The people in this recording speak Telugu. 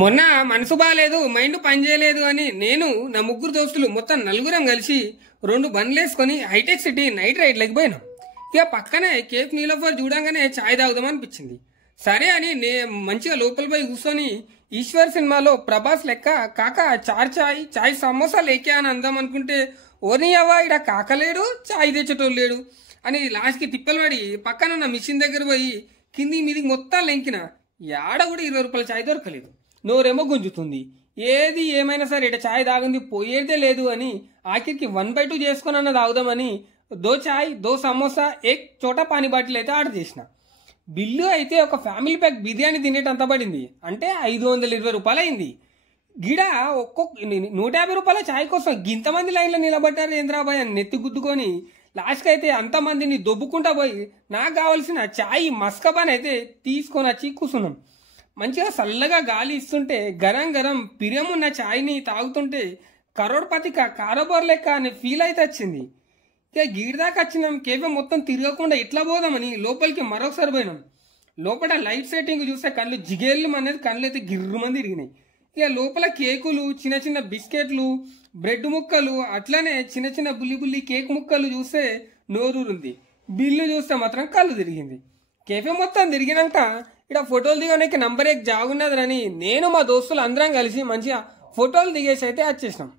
మొన్న మనసు బాగాలేదు, మైండ్ పని చేయలేదు అని నేను నా ముగ్గురు దోస్తులు మొత్తం నలుగురం కలిసి 2 బండ్లేసుకొని హైటెక్ సిటీ నైట్ రైడ్ పోయినాం. ఇక పక్కనే కేఫ్ నీలోఫర్ చూడంగానే చాయ్ తాగుదామనిపించింది. సరే అని మంచిగా లోపల పోయి కూర్చొని ఈశ్వర్ సినిమాలో ప్రభాస్ లెక్క కాక చాయ్ సమోసా లేకే అని అందాం అనుకుంటే ఓని అవ్వ ఇడ కాకలేడు, చాయ్ తెచ్చేటోళ్ళు లేడు అని లాస్ట్కి తిప్పలు పడి పక్కన ఉన్న మిషన్ దగ్గర పోయి కింది మీదికి మొత్తం లెంకిన. యాడ కూడా 20 రూపాయల చాయ్ దొరకలేదు. నోరేమో గుంజుతుంది. ఏది ఏమైనా సరే ఇట చాయ్ తాగింది పోయేదే లేదు అని ఆఖరికి 1/2 చేసుకుని అన్న తాగుదామని 2 చాయ్ 2 సమోసా एक చోటా పానీ బాటిల్ అయితే ఆర్డర్ చేసిన. బిల్లు అయితే ఒక ఫ్యామిలీ ప్యాక్ బిర్యానీ తినేటంత పడింది. అంటే 520 రూపాయలు అయింది. గిడ ఒక్కొక్క 150 రూపాయల చాయ్ కోసం గింతమంది లైన్లో నిలబడ్డారు ఏంద్రాబాయ్ అని నెత్తి గుద్దుకొని లాస్ట్కి అయితే అంతమందిని దొబ్బుకుంటా పోయి నాకు కావాల్సిన చాయ్ మస్కబాన్ అయితే తీసుకొని వచ్చి కూర్చున్నాం. మంచిగా చల్లగా గాలి ఇస్తుంటే గరం గరం పిరియమున్న చాయ్ని తాగుతుంటే కరోడ్పతి కారోబార్ లెక్క అనే ఫీల్ అయితే వచ్చింది. ఇక గీడిదాకా వచ్చినాం. కేవలం మొత్తం తిరగకుండా ఇట్లా పోదామని లోపలికి మరొకసారి పోయినాం. లోపల లైట్ సెట్టింగ్ చూస్తే కళ్ళు జిగేళ్ళు అనేది కళ్ళు అయితే గిర్రుమంది తిరిగినాయి. ఇక లోపల కేకులు, చిన్న చిన్న బిస్కెట్లు, బ్రెడ్ ముక్కలు, అట్లనే చిన్న చిన్న బుల్లి కేక్ ముక్కలు చూస్తే నోరూరుంది. బిల్లు చూస్తే మాత్రం కళ్ళు తిరిగింది. కేఫే మొత్తం తిరిగినాక ఇక్కడ ఫోటోలు దిగడానికి నంబర్ 1 జాగున్నదని నేను మా దోస్తులు అందరం కలిసి మంచిగా ఫోటోలు దిగేసి అయితే వచ్చేసినాం.